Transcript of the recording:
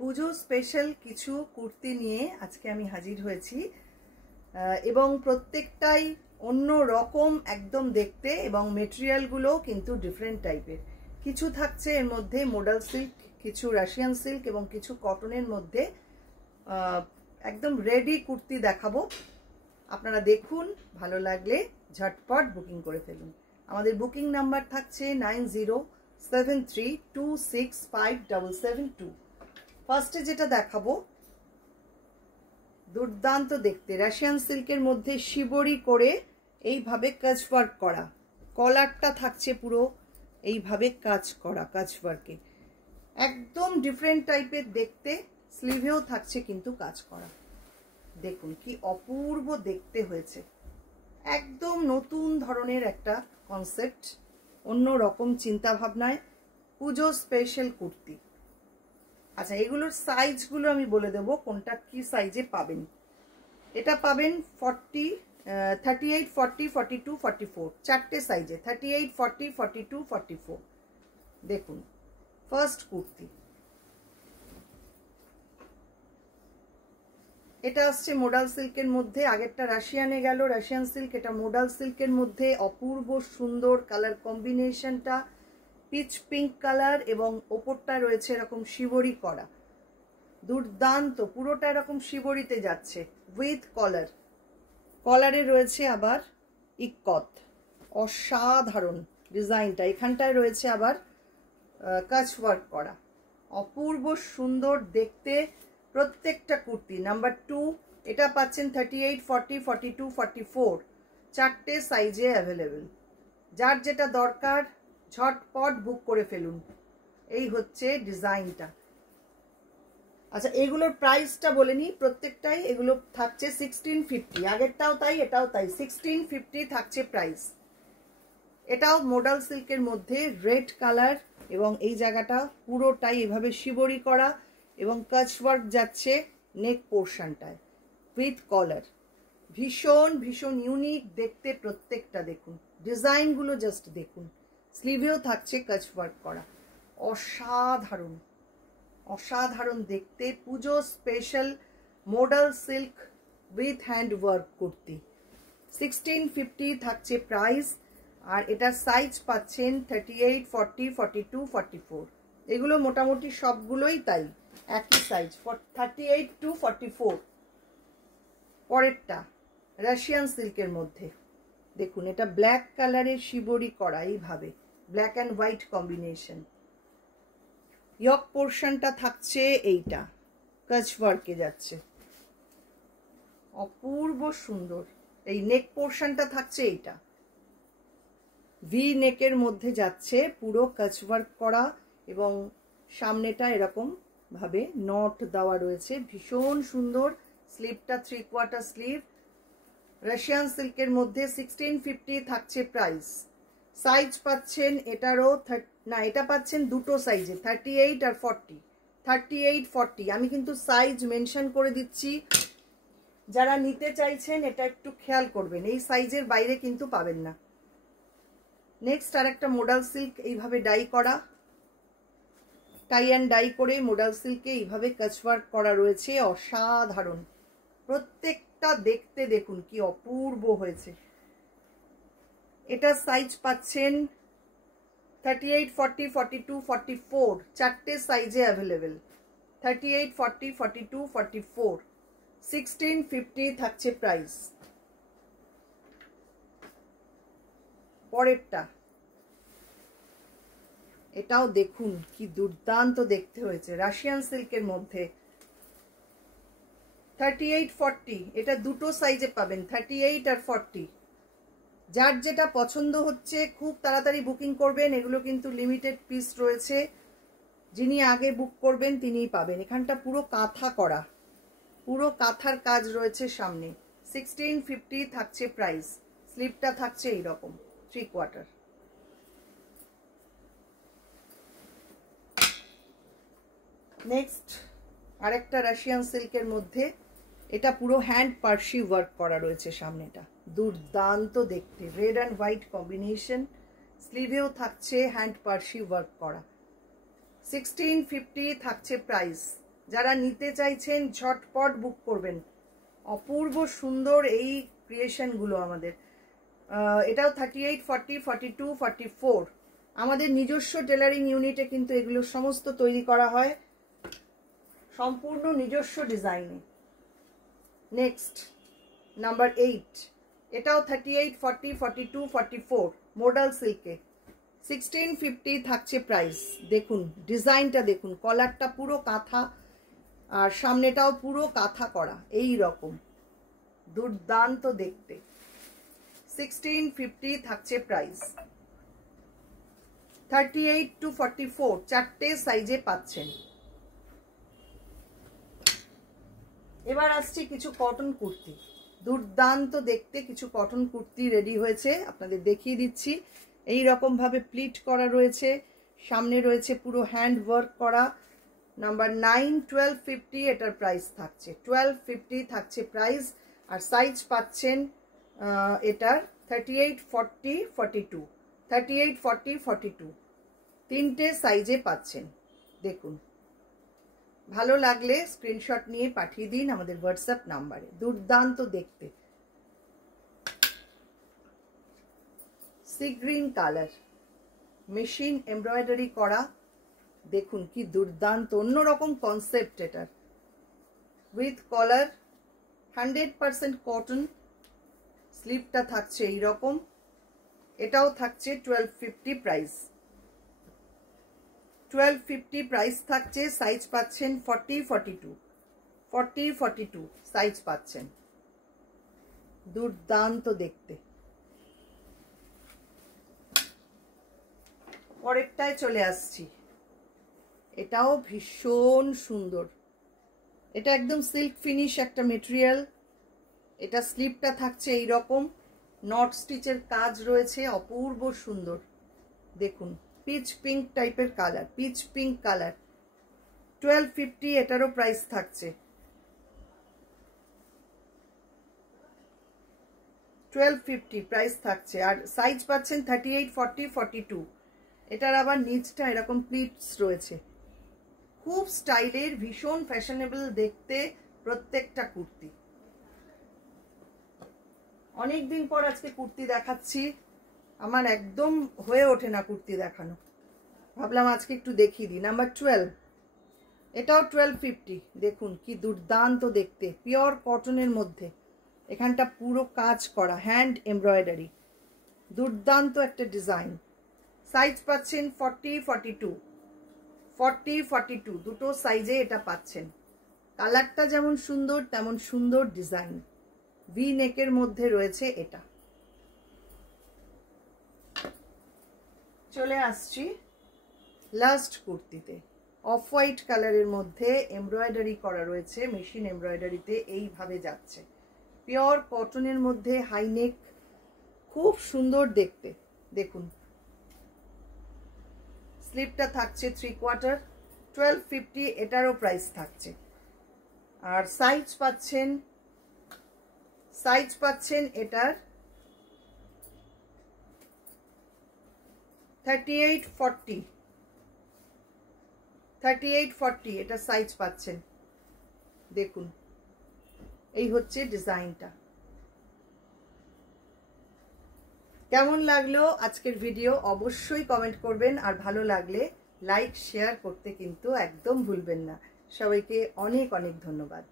পুজো special কিছু কুর্তি নিয়ে আজকে আমি হাজির হয়েছি এবং প্রত্যেকটাই অন্য রকম একদম দেখতে এবং মেটেরিয়ালগুলো কিন্তু ডিফারেন্ট টাইপের। কিছু থাকছে এর মধ্যে মডাল সিল্ক, কিছু রাশিয়ান সিল্ক এবং কিছু কটনের মধ্যে একদম রেডি কুর্তি দেখাবো। আপনারা দেখুন, ভালো লাগলে ঝটপট বুকিং করে ফেলুন। আমাদের বুকিং নাম্বার থাকছে 9073265772। ফার্স্টে যেটা দেখাবো দুর্দান্ত দেখতে, রাশিয়ান সিল্কের মধ্যে শিবরি করে এইভাবে কাজ ওয়ার্ক করা, কলারটা থাকছে পুরো এইভাবে কাজ করা, কাজ ওয়ার্কে একদম ডিফারেন্ট টাইপের দেখতে। স্লিভেও থাকছে কিন্তু কাজ করা। দেখুন কি অপূর্ব দেখতে হয়েছে, একদম নতুন ধরনের একটা কনসেপ্ট, অন্য রকম চিন্তা ভাবনায় পুজো স্পেশাল কুর্তি। আচ্ছা, এগুলোর সাইজগুলো আমি বলে দেব কোনটা কি সাইজে পাবেন। এটা পাবেন 38, 40, 42, 44 চারটে সাইজে, 38, 40, 42, 44। দেখুন ফার্স্ট কুর্তি, এটা আসছে মোডাল সিল্কের মধ্যে। আগেরটা রাশিয়ানে গেল, রাশিয়ান সিল্ক, এটা মোডাল সিল্কের মধ্যে। অপূর্ব সুন্দর কালার কম্বিনেশনটা, পিচ পিঙ্ক কালার এবং ওপরটা রয়েছে এরকম শিবরি করা, দুর্দান্ত। পুরোটা এরকম শিবরিতে যাচ্ছে উইথ কলার, কলারে রয়েছে আবার ইক্কত, অসাধারণ ডিজাইনটা। এখানটায় রয়েছে আবার কাজ ওয়ার্ক করা, অপূর্ব সুন্দর দেখতে প্রত্যেকটা কুর্তি। নাম্বার 2, এটা পাচ্ছেন 38, 40, 42, 44 চারটে সাইজে অ্যাভেলেবেল। যার যেটা দরকার ঝটপট বুক করে ফেলুন। এই হচ্ছে ডিজাইনটা। আচ্ছা, এগুলোর প্রাইসটা বলে নিই। প্রত্যেকটাই এগুলো থাকছে 1650, আগেরটাও তাই এটাও তাই, 1650 থাকছে প্রাইস। এটাও মোডাল সিল্কের মধ্যে রেড কালার এবং এই জায়গাটা পুরোটাই এভাবে শিবরি করা এবং কাচ ওয়ার্ক যাচ্ছে নেক পোর্শনটায় উইথ কলার। ভীষণ ভীষণ ইউনিক দেখতে প্রত্যেকটা। দেখুন ডিজাইনগুলো জাস্ট দেখুন। স্লিভেও থাকছে কাচ ওয়ার্ক করা, অসাধারণ অসাধারণ দেখতে। পুজো special modal silk with hand work kurti, 1650 থাকছে প্রাইস। আর এটার সাইজ পাচ্ছেন 38, 40, 42, 44। এগুলো মোটামুটি সবগুলোই তাই, একই সাইজ, 38 to 44। পরেরটা রাশিয়ান সিল্কের মধ্যে দেখুন, এটা ব্ল্যাক কালারের শিবরি করা, এইভাবে ব্ল্যাক অ্যান্ড হোয়াইট কম্বিনেশন। ইয়ক পোর্শনটা থাকছে এইটা কাচ ওয়ার্কে যাচ্ছে, অপূর্ব সুন্দর। এই নেক পোর্শনটা থাকছে এইটা ভি নেকের মধ্যে যাচ্ছে, পুরো কাচ ওয়ার্ক করা এবং সামনেটা এরকম ভাবে নট দেওয়া রয়েছে, ভীষণ সুন্দর। স্লিভটা 3/4 স্লিভ, রাশিয়ান সিল্কের মধ্যে 1650 থাকছে প্রাইস। সাইজ পাচ্ছেন এটারও না, এটা পাচ্ছেন দুটো সাইজে, 38 আর 40, 38, 40। আমি কিন্তু সাইজ মেনশন করে দিচ্ছি, যারা নিতে চাইছেন এটা একটু খেয়াল করবেন, এই সাইজের বাইরে কিন্তু পাবেন না। নেক্সট আর একটা মোডাল সিল্ক, এইভাবে ডাই করা, টাই অ্যান্ড ডাই করে মোডাল সিল্কে এইভাবে কাচ ওয়ার্ক করা রয়েছে, অসাধারণ প্রত্যেকটা দেখতে। দেখুন কি অপূর্ব হয়েছে। এটা সাইজ পাচ্ছেন 38, 40, 42, 44 চারটে সাইজে অ্যাভেলেবেল, 38, 40, 42, 44, 1650 থাকছে প্রাইস। পরেরটা এটাও দেখুন কি দুর্দান্ত দেখতে হয়েছে, রাশিয়ান সিল্কের মধ্যে 38, 40। এটা দুটো সাইজে পাবেন, 38 আর 40। যার যেটা পছন্দ হচ্ছে খুব তাড়াতাড়ি বুকিং করবেন, এগুলো কিন্তু লিমিটেড পিস রয়েছে। যিনি আগে বুক করবেন তিনিই পাবেন। এখানটা পুরো কাঁথা করা, পুরো কাঁথার কাজ রয়েছে সামনে, 1650 থাকছে প্রাইস। স্লিভটা থাকছে এইরকম 3/4। নেক্সট আরেকটা রাশিয়ান সিল্কের মধ্যে, এটা পুরো হ্যান্ড পার্সি ওয়ার্ক করা রয়েছে সামনেটা, দুর্দান্ত দেখতে, রেড অ্যান্ড হোয়াইট কম্বিনেশন। স্লিভেও থাকছে হ্যান্ড পার্সি ওয়ার্ক করা, 1650 থাকছে প্রাইস। যারা নিতে চাইছেন ঝটপট বুক করবেন। অপূর্ব সুন্দর এই ক্রিয়েশনগুলো আমাদের। এটাও 38, 40, 42, 44। আমাদের নিজস্ব টেলারিং ইউনিটে কিন্তু এগুলো সমস্ত তৈরি করা হয়, সম্পূর্ণ নিজস্ব ডিজাইনে। নেক্সট নাম্বার 8, এটাও 38, 40, 42, 44 মডাল সিল্কে। 1650 থাকছে প্রাইস। দেখুন ডিজাইনটা, দেখুন কলারটা পুরো কাঁথা আর সামনেটাও পুরো কাঁথা করা, এই রকম দুর্দান্ত দেখতে। 1650 থাকছে প্রাইস। 38 to 44 চারটে সাইজে পাচ্ছেন। এবার আসছি কিছু কটন কুর্তি। দুর্দান্ত দেখতে কিছু কটন কুর্তি রেডি হয়েছে, আপনাদের দেখিয়ে দিচ্ছি। এই রকম ভাবে প্লিট করা রয়েছে, সামনে রয়েছে পুরো হ্যান্ড ওয়ার্ক করা। নাম্বার 9, 1250 এটার প্রাইস থাকছে। 1250 থাকছে প্রাইস। আর সাইজ পাচ্ছেন এটার 38, 40, 42, 38, 40, 42 তিনটে সাইজে পাচ্ছেন। দেখুন, ভালো লাগলে স্ক্রিনশট নিয়ে পাঠিয়ে দিন আমাদের হোয়াটসঅ্যাপ নাম্বারে। দুর্দান্ত দেখতে, sea green colour, machine embroidery করা। দেখুন কি দুর্দান্ত, অন্যরকম কনসেপ্ট এটার। With collar, 100% cotton. স্লিপটা থাকছে এইরকম। এটাও থাকছে 1250 প্রাইস। 1250 প্রাইস থাকছে। সাইজ পাচ্ছেন 40, 42, 40, 42 সাইজ পাচ্ছেন। দুর্দান্ত দেখতে। পরেরটায় চলে আসছি। এটাও ভীষণ সুন্দর। এটা একদম সিল্ক ফিনিশ একটা মেটেরিয়াল। এটা স্লিপটা থাকছে এইরকম, নট স্টিচের কাজ রয়েছে, অপূর্ব সুন্দর। দেখুন পিচ পিঙ্ক টাইপের কালার, পিচ পিঙ্ক কালার। 1250 এটারও প্রাইস থাকছে। 1250 প্রাইস থাকছে। আর সাইজ পাচ্ছেন 38, 40, 42। এটার আবার নিচটা এরকম প্লিটস রয়েছে। খুব স্টাইলের, ভীষণ ফ্যাশনেবল দেখতে প্রত্যেকটা কুর্তি। অনেকদিন পর আজকে কুর্তি দেখাচ্ছি, আমার একদম হয়ে ওঠে না কুর্তি দেখানো, ভাবলাম আজকে একটু দেখিয়ে দিই। নাম্বার 12, এটাও 1250। দেখুন কি দুর্দান্ত দেখতে, পিওর কটনের মধ্যে, এখানটা পুরো কাজ করা, হ্যান্ড এমব্রয়ডারি। দুর্দান্ত একটা ডিজাইন। সাইজ পাচ্ছেন 40, 42, 40, 42 দুটো সাইজে এটা পাচ্ছেন। কালারটা যেমন সুন্দর তেমন সুন্দর ডিজাইন। ভি নেকের মধ্যে রয়েছে এটা। চলে আসছি লাস্ট কুর্তিতে। অফ হোয়াইট কালারের মধ্যে এমব্রয়ডারি করা রয়েছে, মেশিন এমব্রয়ডারিতে এইভাবে যাচ্ছে। পিওর কটনের মধ্যে হাই নেক, খুব সুন্দর দেখতে। দেখুন স্লিপটা থাকছে 3/4। 1250 এটারও প্রাইস থাকছে। আর সাইজ পাচ্ছেন এটার 38, 40, 38, 40 এটা সাইজ পাচ্ছেন। দেখুন এই হচ্ছে ডিজাইনটা। কেমন লাগলো আজকের ভিডিও অবশ্যই কমেন্ট করবেন। আর ভালো লাগলে লাইক শেয়ার করতে কিন্তু একদম ভুলবেন না। সবাইকে অনেক অনেক ধন্যবাদ।